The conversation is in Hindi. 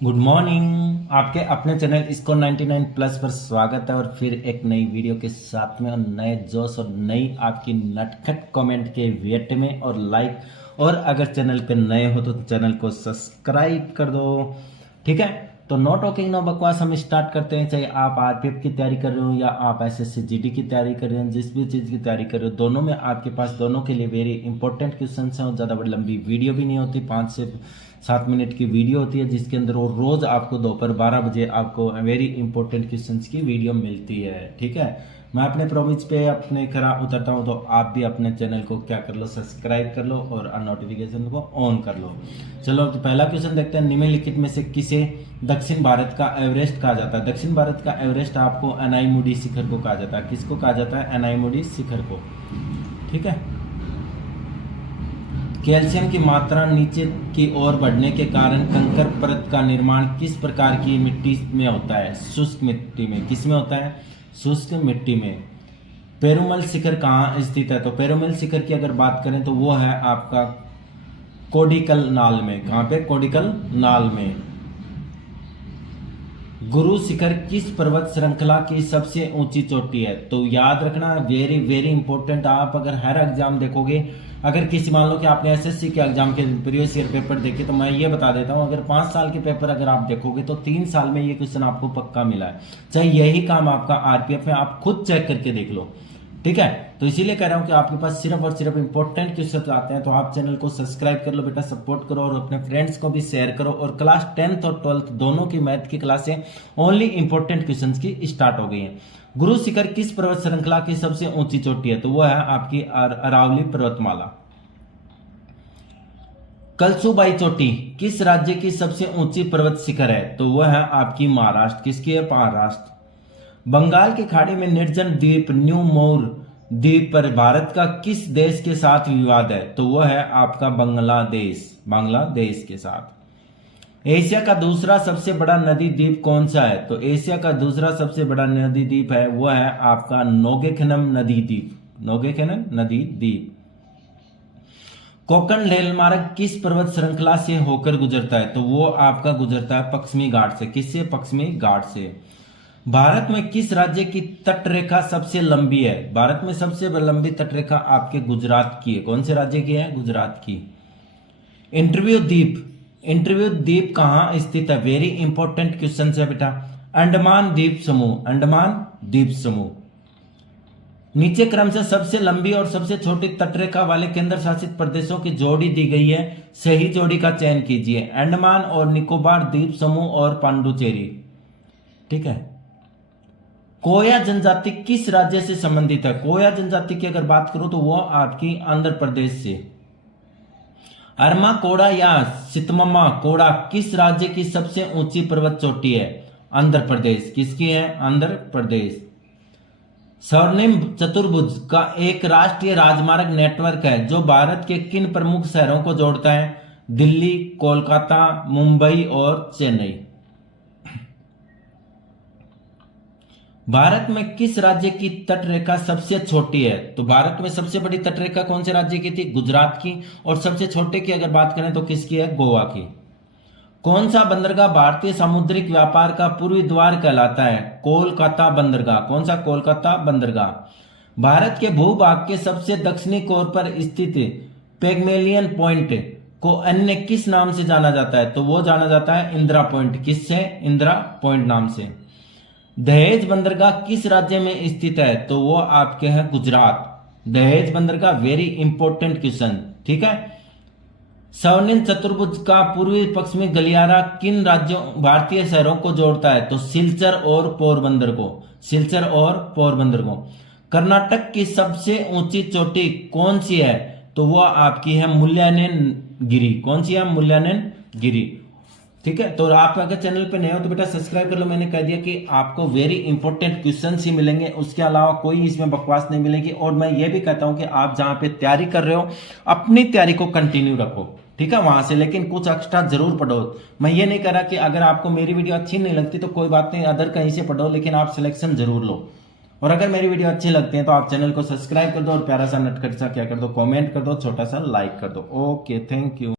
Good morning. आपके अपने चैनल इसको 99 प्लस पर स्वागत है और फिर एक नई वीडियो के साथ में और नए जोश और नई आपकी नटखट कमेंट के वेट में और लाइक। और अगर चैनल पे नए हो तो चैनल को सब्सक्राइब कर दो। ठीक है, तो नो टॉकिंग नो बकवास, हम स्टार्ट करते हैं। चाहे आप आरपीएफ की तैयारी कर रहे हो या आप एसएससी जीडी की तैयारी कर रहे हो, जिस भी चीज़ की तैयारी कर रहे हो, दोनों में आपके पास दोनों के लिए वेरी इंपॉर्टेंट क्वेश्चन हैं। और ज़्यादा बड़ी लंबी वीडियो भी नहीं होती, 5 से 7 मिनट की वीडियो होती है, जिसके अंदर वो रोज़ आपको दोपहर 12 बजे आपको वेरी इंपॉर्टेंट क्वेश्चंस की वीडियो मिलती है। ठीक है, मैं अपने प्रोमिस पे अपने खरा उतरता हूँ, तो आप भी अपने चैनल को क्या कर लो, सब्सक्राइब कर लो और नोटिफिकेशन को ऑन कर लो। चलो, तो पहला क्वेश्चन देखते हैं। निम्नलिखित में से किसे दक्षिण भारत का एवरेस्ट कहा जाता है? दक्षिण भारत का एवरेस्ट आपको अनाईमुडी शिखर को कहा जाता है। किसको कहा जाता है? अनाईमुडी शिखर को। ठीक है, कैल्शियम की मात्रा नीचे की ओर बढ़ने के कारण कंकर परत का निर्माण किस प्रकार की मिट्टी में होता है? शुष्क मिट्टी में। किस में होता है? शुष्क मिट्टी में। पेरुमल शिखर कहाँ स्थित है? तो पेरुमल शिखर की अगर बात करें तो वो है आपका कोडिकल नाल में। कहाँ पे? कोडिकल नाल में। गुरु शिखर किस पर्वत श्रृंखला की सबसे ऊंची चोटी है? तो याद रखना, वेरी वेरी इंपॉर्टेंट। आप अगर हर एग्जाम देखोगे, अगर किसी मान लो कि आपने एसएससी के एग्जाम के प्रीवियस ईयर पेपर देखे, तो मैं ये बता देता हूँ, अगर 5 साल के पेपर अगर आप देखोगे तो 3 साल में ये क्वेश्चन आपको पक्का मिला है। चाहे यही काम आपका आरपीएफ में, आप खुद चेक करके देख लो। ठीक है, तो इसीलिए कह रहा हूं कि आपके पास सिर्फ और सिर्फ इंपॉर्टेंट क्वेश्चन आते हैं, तो आप चैनल को सब्सक्राइब कर लो बेटा, सपोर्ट करो और अपने फ्रेंड्स को भी शेयर करो। और क्लास 10th और 12th दोनों की मैथ की क्लासें ओनली इंपॉर्टेंट क्वेश्चंस की स्टार्ट हो गई हैं। गुरु शिखर किस पर्वत श्रृंखला की सबसे ऊंची चोटी है? तो वो है आपकी अरावली पर्वतमाला। कलसुबाई चोटी किस राज्य की सबसे ऊंची पर्वत शिखर है? तो वह है आपकी महाराष्ट्र। किसकी है? महाराष्ट्र। बंगाल की खाड़ी में निर्जन द्वीप न्यू मौर द्वीप पर भारत का किस देश के साथ विवाद है? तो वह है आपका बांग्लादेश। बांग्लादेश के साथ। एशिया का दूसरा सबसे बड़ा नदी द्वीप कौन सा है? तो एशिया का दूसरा सबसे बड़ा नदी द्वीप है वह है आपका नोगेखनम नदी द्वीप। नोगेखनम नदी द्वीप। कोकण रेल मार्ग किस पर्वत श्रृंखला से होकर गुजरता है? तो वो आपका गुजरता है पश्चिमी घाट से। किससे? पश्चिमी घाट से। भारत में किस राज्य की तटरेखा सबसे लंबी है? भारत में सबसे लंबी तटरेखा आपके गुजरात की है। कौन से राज्य की है? गुजरात की। इंटरव्यू द्वीप। इंटरव्यू द्वीप कहाँ स्थित है? वेरी इंपॉर्टेंट क्वेश्चन है बेटा। अंडमान द्वीप समूह। अंडमान द्वीप समूह। नीचे क्रम से सबसे लंबी और सबसे छोटी तटरेखा वाले केंद्र शासित प्रदेशों की जोड़ी दी गई है। सही जोड़ी का चयन कीजिए। अंडमान और निकोबार द्वीप समूह और पांडुचेरी। ठीक है। कोया जनजाति किस राज्य से संबंधित है? कोया जनजाति की अगर बात करूं तो वो आपकी आंध्र प्रदेश से। अरमा कोड़ा या सितममा कोड़ा किस राज्य की सबसे ऊंची पर्वत चोटी है? आंध्र प्रदेश। किसकी है? आंध्र प्रदेश। स्वर्णिम चतुर्भुज का एक राष्ट्रीय राजमार्ग नेटवर्क है जो भारत के किन प्रमुख शहरों को जोड़ता है? दिल्ली, कोलकाता, मुंबई और चेन्नई। भारत में किस राज्य की तटरेखा सबसे छोटी है? तो भारत में सबसे बड़ी तटरेखा कौन से राज्य की थी? गुजरात की। और सबसे छोटे की अगर बात करें तो किसकी है? गोवा की। कौन सा बंदरगाह भारतीय सामुद्रिक व्यापार का पूर्वी द्वार कहलाता है? कोलकाता बंदरगाह। कौन सा? कोलकाता बंदरगाह। भारत के भूभाग के सबसे दक्षिणी कोर पर स्थित पेगमेलियन पॉइंट को अन्य किस नाम से जाना जाता है? तो वो जाना जाता है इंदिरा पॉइंट। किससे? इंदिरा पॉइंट नाम से। दहेज बंदरगाह किस राज्य में स्थित है? तो वो आपके हैं गुजरात। दहेज बंदरगाह वेरी इंपॉर्टेंट क्वेश्चन। ठीक है। स्वर्णिम चतुर्भुज का पूर्वी पश्चिमी गलियारा किन राज्यों भारतीय शहरों को जोड़ता है? तो सिलचर और पोरबंदर को। सिलचर और पोरबंदर को। कर्नाटक की सबसे ऊंची चोटी कौन सी है? तो वो आपकी है मुल्यानेन गिरी। कौन सी है? मुल्यानेन गिरी। ठीक है, तो आप अगर चैनल पे नए हो तो बेटा सब्सक्राइब कर लो। मैंने कह दिया कि आपको वेरी इंपॉर्टेंट क्वेश्चंस ही मिलेंगे, उसके अलावा कोई इसमें बकवास नहीं मिलेगी। और मैं ये भी कहता हूं कि आप जहां पे तैयारी कर रहे हो अपनी तैयारी को कंटिन्यू रखो। ठीक है, वहां से लेकिन कुछ एक्स्ट्रा जरूर पढ़ो। मैं ये नहीं कह रहा कि अगर आपको मेरी वीडियो अच्छी नहीं लगती तो कोई बात नहीं, अदर कहीं से पढ़ो, लेकिन आप सिलेक्शन जरूर लो। और अगर मेरी वीडियो अच्छी लगती है तो आप चैनल को सब्सक्राइब कर दो और प्यारा सा नटखट सा क्या कर दो, कमेंट कर दो, छोटा सा लाइक कर दो। Okay, thank you.